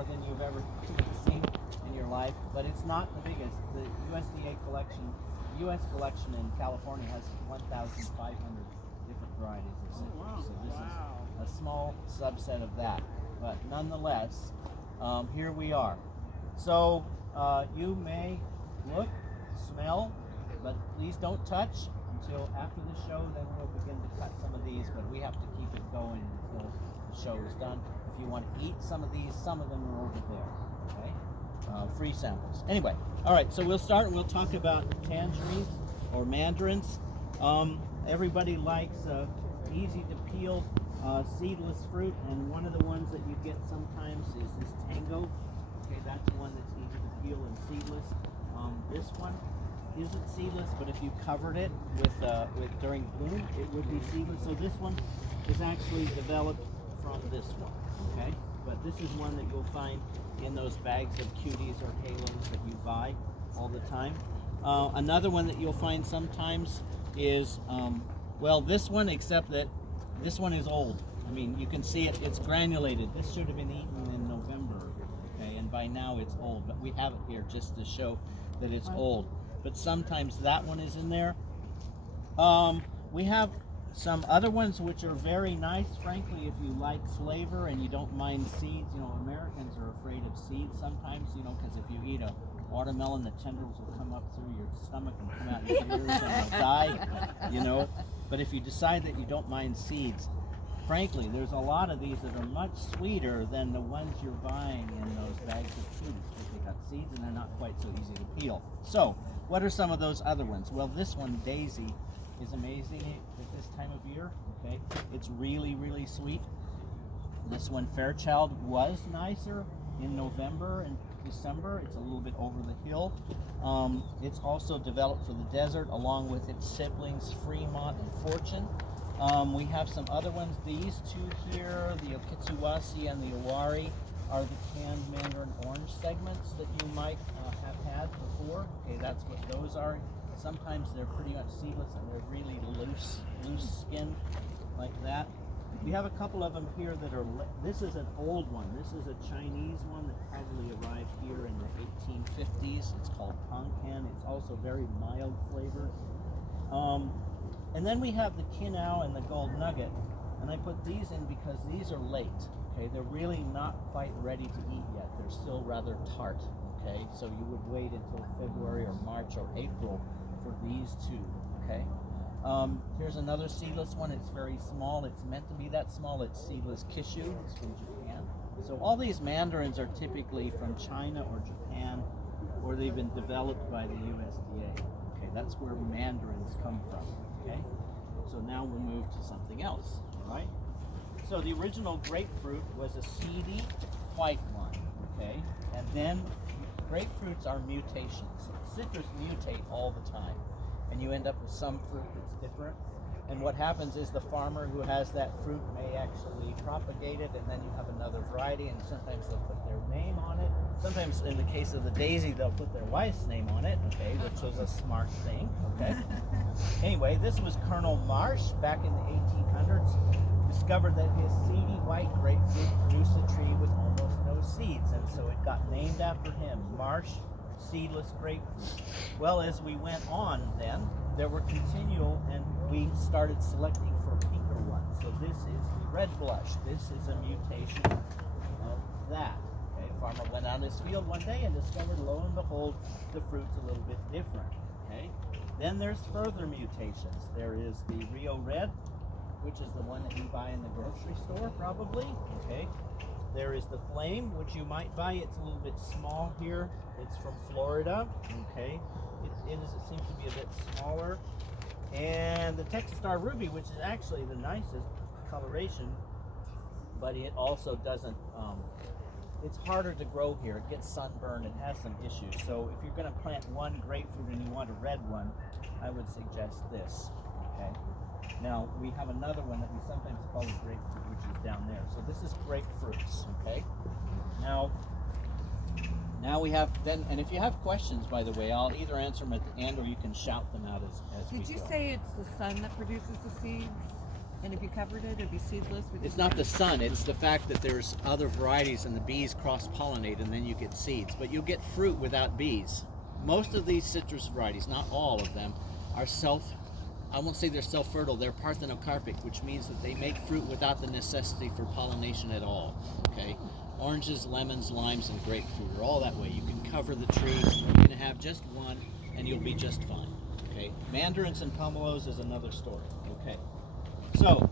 more than you've ever seen in your life, but it's not the biggest. The USDA collection, U.S. collection in California has 1,500 different varieties of citrus. Wow. So this is a small subset of that, but nonetheless, here we are. So you may look, smell, but please don't touch until after the show. Then we'll begin to cut some of these, but we have to keep it going until the show is done. If you want to eat some of these, some of them are over there. Okay, free samples. Anyway, all right. So we'll start and we'll talk about tangerines or mandarins. Everybody likes easy to peel seedless fruit, and one of the ones that you get sometimes is this tango. Okay, that's one that's easy to peel and seedless. This one isn't seedless, but if you covered it with during bloom, it would be seedless. So this one is actually developed from this one. Okay, but this is one that you'll find in those bags of cuties or halos that you buy all the time. Another one that you'll find sometimes is well, this one, except that this one is old. I mean, you can see it; it's granulated. This should have been eaten in November. Okay, and by now it's old, but we have it here just to show that it's old. But sometimes that one is in there. We have some other ones which are very nice, frankly, if you like flavor and you don't mind seeds. You know, Americans are afraid of seeds sometimes, you know, because if you eat a watermelon, the tendrils will come up through your stomach and come out your ears and you'll die, you know. But if you decide that you don't mind seeds, frankly, there's a lot of these that are much sweeter than the ones you're buying in those bags of fruit, because they got seeds and they're not quite so easy to peel. So, what are some of those other ones? Well, this one, Daisy, is amazing at this time of year. Okay, it's really, really sweet. This one, Fairchild, was nicer in November and December. It's a little bit over the hill. It's also developed for the desert, along with its siblings, Fremont and Fortune. We have some other ones. These two here, the Okitsuwasi and the Owari, are the canned mandarin orange segments that you might have had before. Okay, that's what those are. Sometimes they're pretty much seedless and they're really loose skin like that. We have a couple of them here that are, this is an old one. This is a Chinese one that probably arrived here in the 1850s. It's called Tonkan. It's also very mild flavored. And then we have the Kinao and the Gold Nugget. And I put these in because these are late. Okay, they're really not quite ready to eat yet. They're still rather tart. Okay, so you would wait until February or March or April for these two. Okay. Here's another seedless one. It's very small. It's meant to be that small. It's seedless Kishu. It's from Japan. So all these mandarins are typically from China or Japan, or they've been developed by the USDA. Okay, that's where mandarins come from. Okay, so now we'll move to something else. All right. So the original grapefruit was a seedy white one. Okay, and then grapefruits are mutations. Citrus mutate all the time, and you end up with some fruit that's different. And what happens is the farmer who has that fruit may actually propagate it, and then you have another variety, and sometimes they'll put their name on it. Sometimes, in the case of the daisy, they'll put their wife's name on it, okay, which was a smart thing, okay. Anyway, this was Colonel Marsh back in the 1800s. Discovered that his seedy white grapefruit produced a tree with almost no seeds, and so it got named after him, Marsh Seedless Grapefruit. Well, as we went on then, there were continual, and we started selecting for pinker ones. So this is the red blush. This is a mutation of that. Okay, a farmer went out in his field one day and discovered, lo and behold, the fruit's a little bit different. Okay, then there's further mutations. There is the Rio Red, which is the one that you buy in the grocery store, probably. Okay. There is the Flame, which you might buy. It's a little bit small here. It's from Florida. Okay. It seems to be a bit smaller. And the Texas Star Ruby, which is actually the nicest coloration, but it also doesn't, it's harder to grow here. It gets sunburned and has some issues. So if you're going to plant one grapefruit and you want a red one, I would suggest this. Okay. Now, we have another one that we sometimes call a grapefruit, which is down there. So this is grapefruits, okay? Now we have, then, and if you have questions, by the way, I'll either answer them at the end or you can shout them out as we go. Did you say it's the sun that produces the seeds? And if you covered it, it'd be seedless. It's not the sun, it's the fact that there's other varieties and the bees cross-pollinate and then you get seeds. But you'll get fruit without bees. Most of these citrus varieties, not all of them, are I won't say they're self-fertile, they're parthenocarpic, which means that they make fruit without the necessity for pollination at all, okay? Oranges, lemons, limes, and grapefruit are all that way. You can cover the tree, you can have just one, and you'll be just fine, okay? Mandarins and pomelos is another story, okay? So,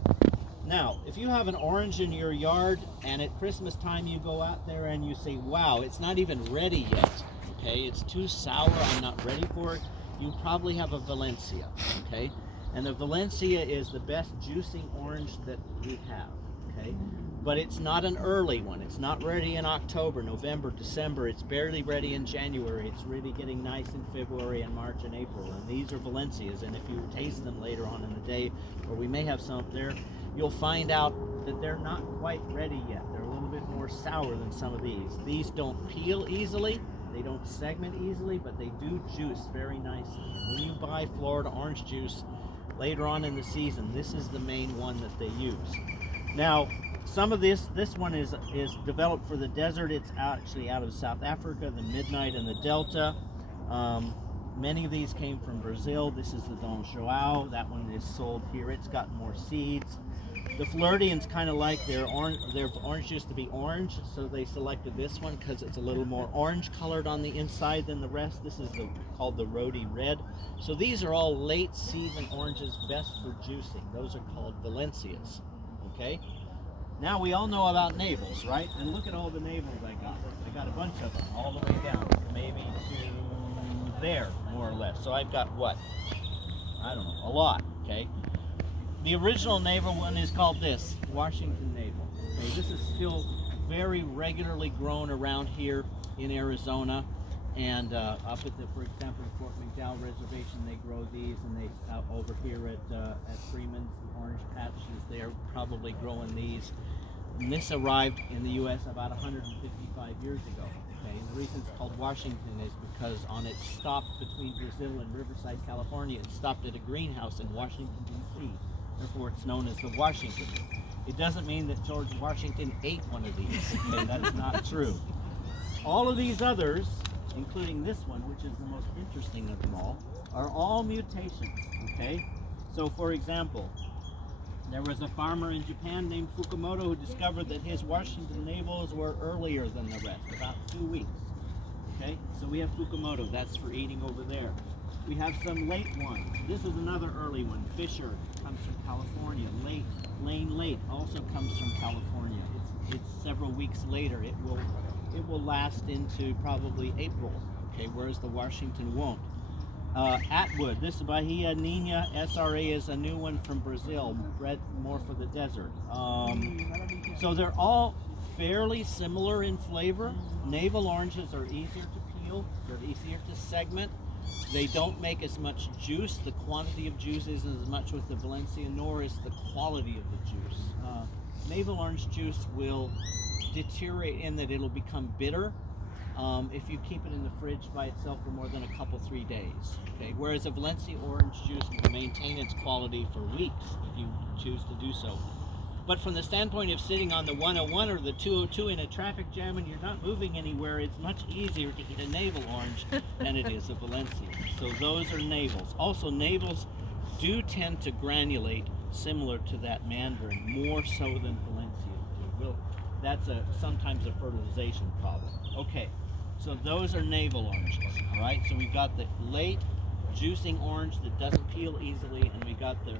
now, if you have an orange in your yard, and at Christmas time you go out there and you say, wow, it's not even ready yet, okay? It's too sour, I'm not ready for it. You probably have a Valencia, okay? And the Valencia is the best juicing orange that we have, okay? But it's not an early one. It's not ready in October, November, December. It's barely ready in January. It's really getting nice in February and March and April. And these are Valencias. And if you taste them later on in the day, or we may have some up there, you'll find out that they're not quite ready yet. They're a little bit more sour than some of these. These don't peel easily. They don't segment easily, but they do juice very nicely. And when you buy Florida orange juice later on in the season, this is the main one that they use. Now, some of this one is developed for the desert. It's actually out of South Africa, the Midnight and the Delta. Many of these came from Brazil. This is the Dom Joao. That one is sold here. It's got more seeds. The Floridians kind of like their orange juice to be orange, so they selected this one because it's a little more orange colored on the inside than the rest. This is called the Rhody Red. So these are all late season oranges, best for juicing. Those are called Valencias, okay? Now we all know about navels, right? And look at all the navels I got. I got a bunch of them all the way down, maybe to there, more or less. So I've got what? I don't know, a lot, okay? The original navel one is called this, Washington navel. Okay, this is still very regularly grown around here in Arizona, and up at the, for example, the Fort McDowell Reservation, they grow these, and they over here at Freeman's, the orange patches, they're probably growing these. And this arrived in the U.S. about 155 years ago. Okay, and the reason it's called Washington is because on its stop between Brazil and Riverside, California, it stopped at a greenhouse in Washington, D.C. Therefore, it's known as the Washington. It doesn't mean that George Washington ate one of these. Okay, that is not true. All of these others, including this one, which is the most interesting of them all, are all mutations. Okay, so for example, there was a farmer in Japan named Fukumoto who discovered that his Washington navels were earlier than the rest, about 2 weeks. Okay, so we have Fukumoto. That's for eating over there. We have some late ones. This is another early one. Fisher comes from California. Lane Late also comes from California. It's several weeks later. It will last into probably April. Okay, whereas the Washington won't. Atwood. This Bahia Nina SRA is a new one from Brazil, bred more for the desert. So they're all fairly similar in flavor. Navel oranges are easier to peel. They're easier to segment. They don't make as much juice. The quantity of juice isn't as much with the Valencia, nor is the quality of the juice. Navel orange juice will deteriorate in that it'll become bitter if you keep it in the fridge by itself for more than a couple, 3 days. Okay, whereas a Valencia orange juice will maintain its quality for weeks if you choose to do so. But from the standpoint of sitting on the 101 or the 202 in a traffic jam and you're not moving anywhere, it's much easier to eat a navel orange than it is a Valencia. So those are navels. Also, navels do tend to granulate similar to that mandarin, more so than Valencias do. That's sometimes a fertilization problem. Okay, so those are navel oranges, all right? So we've got the late juicing orange that doesn't peel easily, and we got the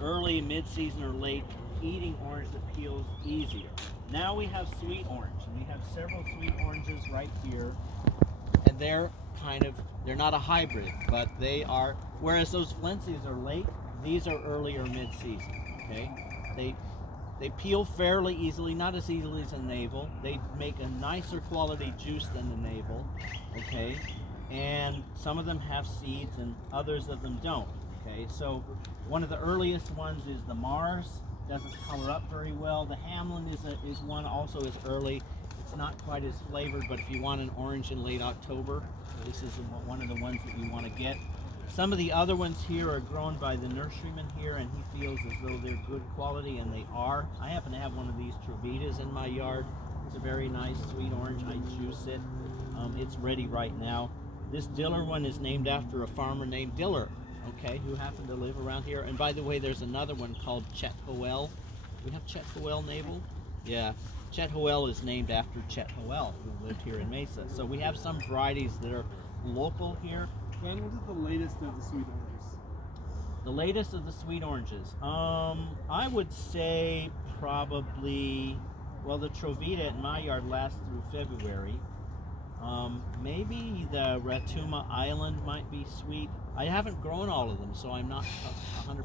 early, mid-season, or late eating orange that peels easier. Now we have sweet orange, and we have several sweet oranges right here, and they're not a hybrid, but they are, whereas those Valencias are late, these are early or mid-season, okay? They peel fairly easily, not as easily as a navel. They make a nicer quality juice than the navel, okay? And some of them have seeds and others of them don't, okay? So one of the earliest ones is the Mars. Doesn't color up very well. The Hamlin is one, also is early. It's not quite as flavored, but if you want an orange in late October, this is one of the ones that you want to get. Some of the other ones here are grown by the nurseryman here, and he feels as though they're good quality, and they are. I happen to have one of these Trovitas in my yard. It's a very nice sweet orange. I juice it. It's ready right now. This Diller one is named after a farmer named Diller, okay, who happened to live around here. And by the way, there's another one called Chet Howell. We have Chet Howell, Naval? Yeah. Chet Howell is named after Chet Howell, who lived here in Mesa. So we have some varieties that are local here. Ben, what is the latest of the sweet oranges? The latest of the sweet oranges. I would say probably, well, the Trovita in my yard lasts through February. Maybe the Ratuma Island might be sweet. I haven't grown all of them, so I'm not 100%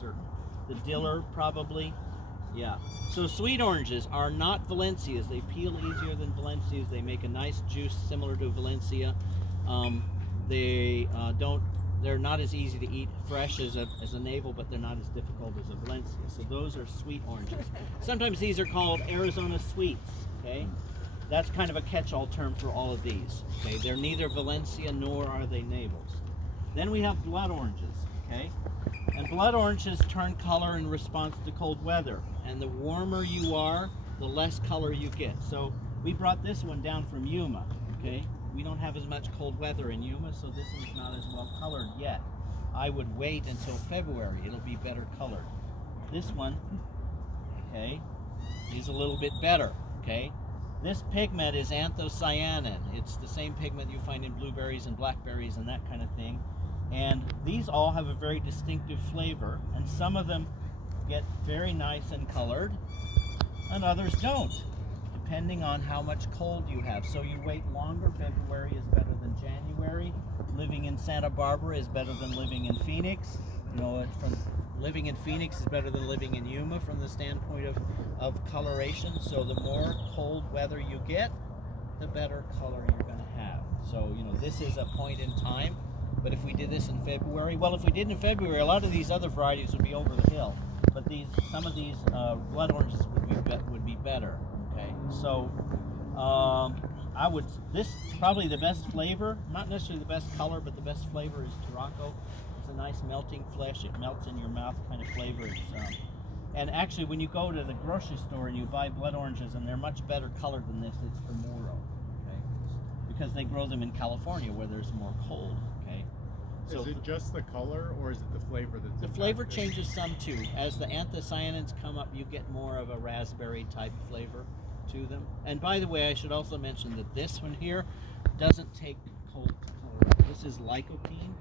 certain. The Diller probably. Yeah. So sweet oranges are not Valencias. They peel easier than Valencias. They make a nice juice similar to Valencia. They're not as easy to eat fresh as a navel, but they're not as difficult as a Valencia. So those are sweet oranges. Sometimes these are called Arizona sweets, okay? That's kind of a catch-all term for all of these, okay? They're neither Valencia nor are they navels. Then we have blood oranges, okay? And blood oranges turn color in response to cold weather. And the warmer you are, the less color you get. So we brought this one down from Yuma, okay? We don't have as much cold weather in Yuma, so this one's not as well colored yet. I would wait until February. It'll be better colored. This one, okay, is a little bit better, okay? This pigment is anthocyanin. It's the same pigment you find in blueberries and blackberries and that kind of thing. And these all have a very distinctive flavor, and some of them get very nice and colored, and others don't, depending on how much cold you have. So you wait longer. February is better than January. Living in Santa Barbara is better than living in Phoenix. You know, living in Phoenix is better than living in Yuma from the standpoint of coloration. So the more cold weather you get, the better color you're going to have. So, you know, this is a point in time. But if we did this in February, well, if we did in February, a lot of these other varieties would be over the hill. But some of these blood oranges would be better. Okay, so this probably the best flavor, not necessarily the best color, but the best flavor is Turaco. It's a nice melting flesh. It melts in your mouth kind of flavor. And actually, when you go to the grocery store and you buy blood oranges, and they're much better colored than this, it's the Moro. Okay, because they grow them in California where there's more cold. Okay. So is it just the color, or is it the flavor that's the flavor changes some too. As the anthocyanins come up, you get more of a raspberry type flavor to them. And by the way, I should also mention that this one here doesn't take cold to color up. This is lycopene.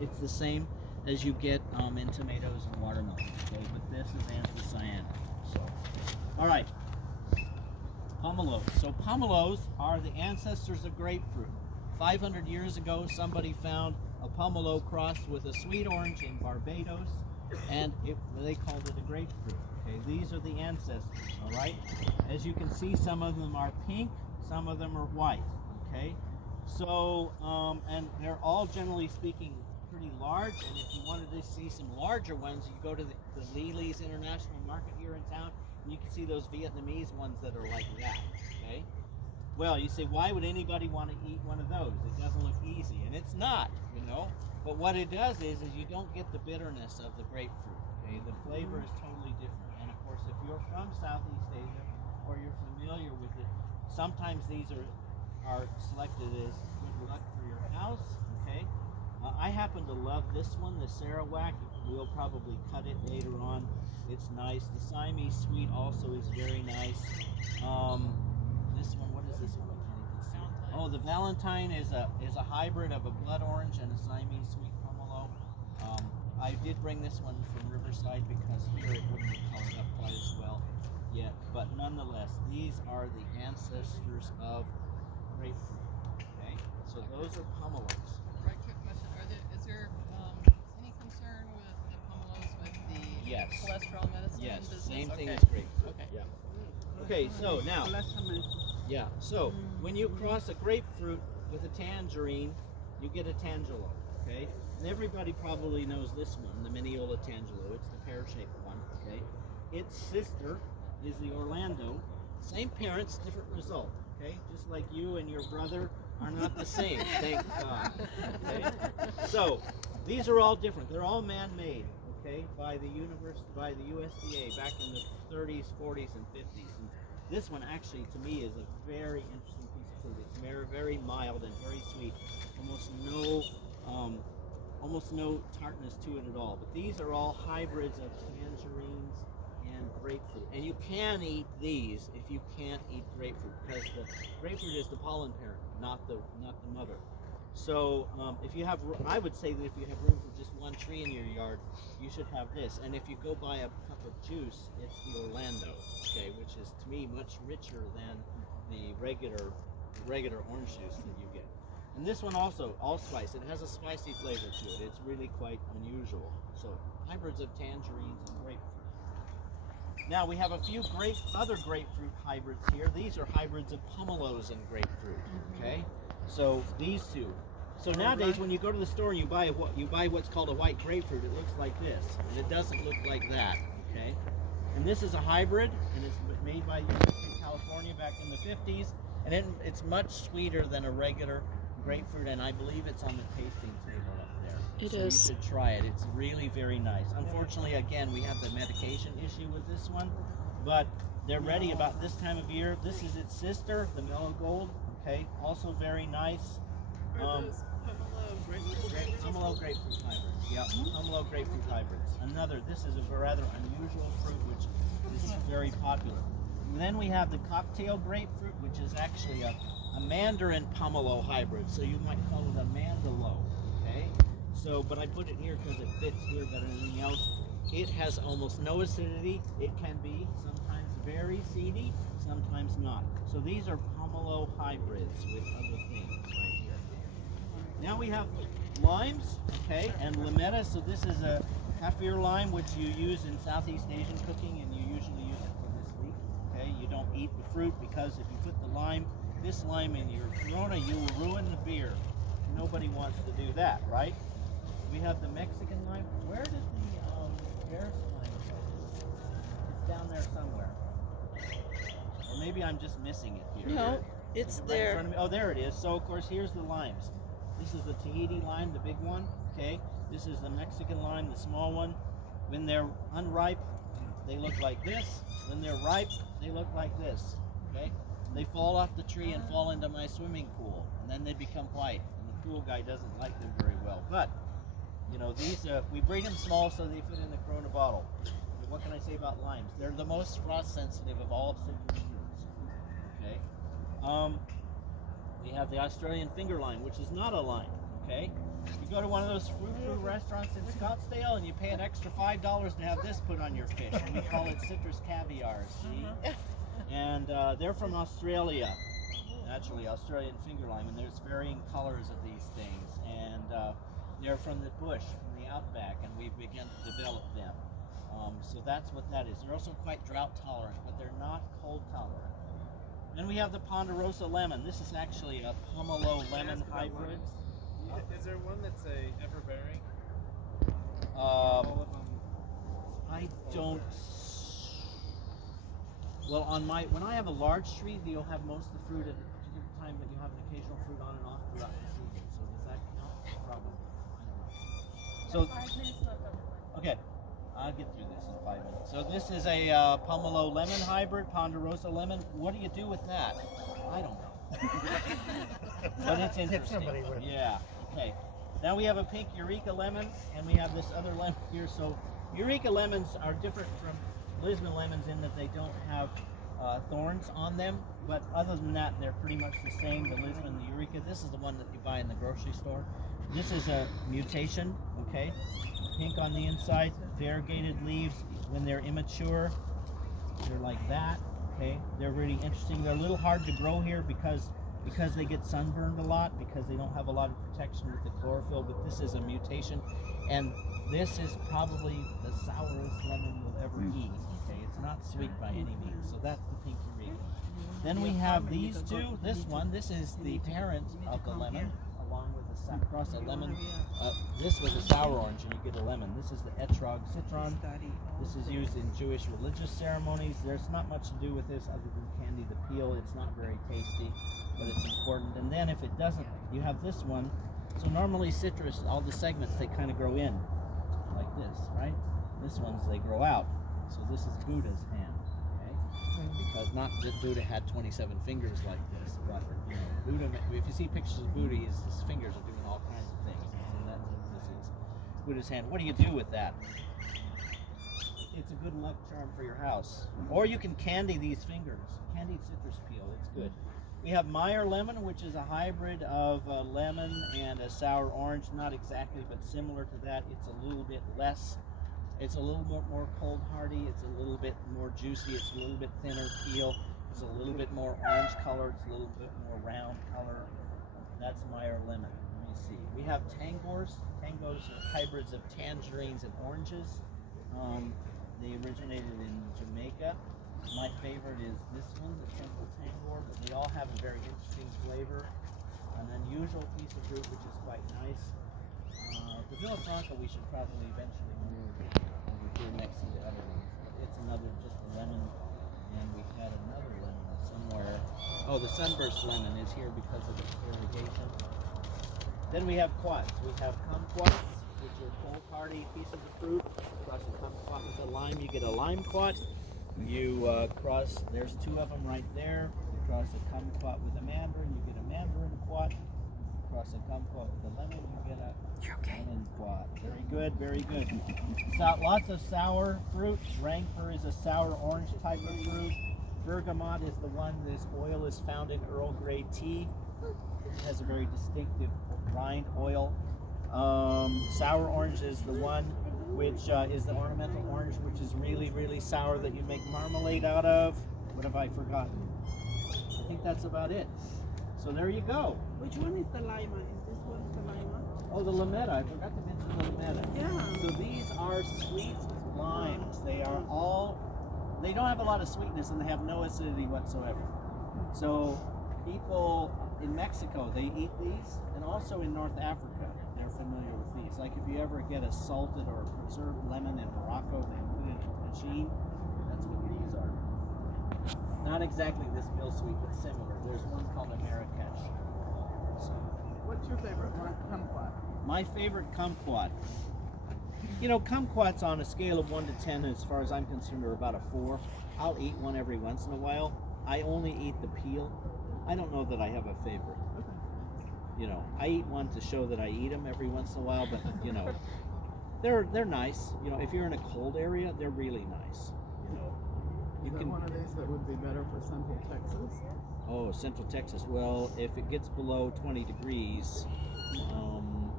It's the same as you get in tomatoes and watermelon. Okay, but this is anthocyanin. So, all right. Pomelos. So pomelos are the ancestors of grapefruit. 500 years ago, somebody found a pomelo crossed with a sweet orange in Barbados, and they called it a grapefruit. Okay, these are the ancestors. All right. As you can see, some of them are pink, some of them are white. Okay. So, and they're all generally speaking pretty large. And if you wanted to see some larger ones, you go to the Lily's International Market here in town, and you can see those Vietnamese ones that are like that. Okay. Well, you say, why would anybody want to eat one of those? It doesn't look easy, and it's not, you know. But what it does is you don't get the bitterness of the grapefruit. Okay, the flavor is totally different. And of course, if you're from Southeast Asia or you're familiar with it, sometimes these are selected as good luck for your house. Okay, I happen to love this one, the Sarawak. We'll probably cut it later on. It's nice. The Siamese sweet also is very nice. This one, what is this one? I can't even see. Oh, the Valentine is a hybrid of a blood orange and a Siamese sweet pomelo. I did bring this one from Riverside because here it wouldn't be colored up quite as well yet. But nonetheless, these are the ancestors of grapefruit. Okay, so those are pomelos. Right, quick question. Is there any concern with the pomelos with the Yes. cholesterol medicine Yes, business? same thing Okay. as grapefruit. Okay. Yeah. Okay, so now, yeah, so when you cross a grapefruit with a tangerine, you get a tangelo, okay? And everybody probably knows this one, the Mineola tangelo. It's the pear-shaped one, okay? Its sister is the Orlando. Same parents, different result, okay? Just like you and your brother are not the same. Thank God. Okay? So these are all different. They're all man-made. Okay, by the USDA back in the 30s, 40s, and 50s. And this one actually, to me, is a very interesting piece of fruit. It's very, very mild and very sweet. Almost no tartness to it at all. But these are all hybrids of tangerines and grapefruit. And you can eat these if you can't eat grapefruit, because the grapefruit is the pollen parent, not the mother. So if you have, I would say that if you have room for just one tree in your yard, you should have this. And if you go buy a cup of juice, it's the Orlando, okay, which is to me much richer than the regular orange juice that you get. And this one also, allspice. It has a spicy flavor to it. It's really quite unusual. So hybrids of tangerines and grapefruit. Now we have a few other grapefruit hybrids here. These are hybrids of pomelos and grapefruit. Okay, so these two. So nowadays, when you go to the store and you buy what's called a white grapefruit, it looks like this, and it doesn't look like that. Okay, and this is a hybrid, and it's made by the University of California back in the 50s, and it's much sweeter than a regular grapefruit, and I believe it's on the tasting table up there. It so is. You should try it. It's really very nice. Unfortunately, again, we have the medication issue with this one, but they're ready about this time of year. This is its sister, the Mellow Gold. Okay, also very nice. Are those pomelo grapefruit? Pomelo grapefruit hybrids. Yep, pomelo grapefruit hybrids. This is a rather unusual fruit, which is very popular. And then we have the cocktail grapefruit, which is actually a mandarin pomelo hybrid. So you might call it a mandalo. Okay. So, but I put it here because it fits here better than anything else. It has almost no acidity. It can be sometimes very seedy, sometimes not. So these are pomelo hybrids with other things right here. Now we have limes, okay, and limetta. So this is a half-ear lime, which you use in Southeast Asian cooking, and you usually use it for this leaf. Okay, you don't eat the fruit, because if you put this lime in your Corona, you will ruin the beer. Nobody wants to do that, right? We have the Mexican lime. Where did the Harris lime go? It's down there somewhere. Or maybe I'm just missing it here. No, it's Is it right in there. front of me? Oh, there it is. So, of course, here's the limes. This is the Tahiti lime, the big one. Okay. This is the Mexican lime, the small one. When they're unripe, they look like this. When they're ripe, they look like this. Okay. They fall off the tree and fall into my swimming pool, and then they become white. And the pool guy doesn't like them very well. But you know, these we breed them small so they fit in the Corona bottle. But what can I say about limes? They're the most frost sensitive of all citrus fruits. Okay. We have the Australian finger lime, which is not a lime. Okay. You go to one of those fruit restaurants in Scottsdale and you pay an extra $5 to have this put on your fish. And we call it citrus caviar. See. And they're from Australia, naturally, Australian finger lime, and there's varying colors of these things, and they're from the bush, from the outback, and we've begun to develop them. So that's what that is. They're also quite drought tolerant, but they're not cold tolerant. Then we have the Ponderosa lemon. This is actually a pomelo lemon hybrid. Is there one that's a everbearing? I don't. Well, when I have a large tree, you'll have most of the fruit at a particular time, but you have an occasional fruit on and off throughout the season. So does that count? Probably. I don't know. So, 5 minutes left over. okay, I'll get through this in 5 minutes. So this is a pomelo lemon hybrid, Ponderosa lemon. What do you do with that? I don't know. But it's interesting. Yeah. Okay. Now we have a pink Eureka lemon, and we have this other lemon here. So Eureka lemons are different from Lisbon lemons in that they don't have thorns on them, but other than that, they're pretty much the same. The Lisbon, the Eureka. This is the one that you buy in the grocery store. This is a mutation. Okay, pink on the inside, variegated leaves. When they're immature, they're like that. Okay, they're really interesting. They're a little hard to grow here because they get sunburned a lot, because they don't have a lot of protection with the chlorophyll. But this is a mutation, and this is probably the sourest lemon you'll ever eat. Okay, it's not sweet by any means. So that's the pink Eureka. Then we have these two. This is the parent of the lemon, along with across a lemon. This was a sour orange, and you get a lemon. This is the Etrog citron. This is used in Jewish religious ceremonies. There's not much to do with this other than candy the peel. It's not very tasty, but it's important. And then if it doesn't, you have this one. So normally citrus, all the segments, they kind of grow in like this, right? This one's they grow out. So this is Buddha's hand, okay? Because not that Buddha had 27 fingers like this, but you know, Buddha. If you see pictures of Buddha, his fingers are doing all kinds of things. So that's what this is. Buddha's hand. What do you do with that? It's a good luck charm for your house. Or you can candy these fingers. Candied citrus peel. It's good. We have Meyer lemon, which is a hybrid of lemon and a sour orange. Not exactly, but similar to that. It's a little bit less. It's a little more cold hardy. It's a little bit more juicy. It's a little bit thinner peel. It's a little bit more orange color. It's a little bit more round color. That's Meyer lemon. Let me see. We have Tangors. Tangos are hybrids of tangerines and oranges. They originated in Jamaica. My favorite is this one, the Temple Tangor, but they all have a very interesting flavor. An unusual piece of fruit, which is quite nice. The Villafranca we should probably eventually move over here next to the other ones. It's another, just a lemon, and we had another lemon somewhere. Oh, the Sunburst lemon is here because of its irrigation. Then we have quats. We have kumquats, which are cold hardy pieces of fruit. Cross a kumquat with a lime, you get a lime quat. You cross, there's two of them right there. You cross a kumquat with a mandarin, you get a mandarin quat. Cross a kumquat with a lemon, you get a lemon quat. Very good, very good. So, lots of sour fruit. Rancor is a sour orange type of fruit. Bergamot is the one, this oil is found in Earl Grey tea. It has a very distinctive rind oil. Sour orange is the one which is the ornamental orange, which is really, really sour that you make marmalade out of. What have I forgotten? I think that's about it. So there you go. Which one is the lima? Is this one the lima? Oh, the limetta. I forgot to mention the limetta. Yeah. So these are sweet limes. They are all, they don't have a lot of sweetness and they have no acidity whatsoever. So people in Mexico, they eat these, and also in North Africa, they're familiar with these. Like if you ever get a salted or preserved lemon in Morocco, they put it in a tagine. That's what these are. Not exactly this mill sweet, but similar. There's one called a Marrakesh. So, What's your favorite one? Kumquat. my favorite kumquat. You know, kumquats on a scale of 1 to 10, as far as I'm concerned, are about a 4. I'll eat one every once in a while. I only eat the peel. I don't know that I have a favorite. You know, I eat one to show that I eat them every once in a while, but you know, they're nice. You know, if you're in a cold area, they're really nice. You know, you Is that one of these that would be better for Central Texas? Oh, Central Texas. Well, if it gets below 20 degrees,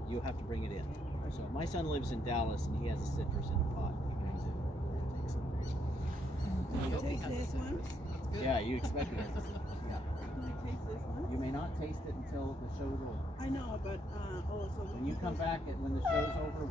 you'll have to bring it in. So my son lives in Dallas, and he has a citrus in a pot. He brings it over and takes it. Can you taste this one? Yeah, you expect it. Yeah. Can you taste this one? You may not taste it until the show's over. I know, but so When you come back, when the show's over,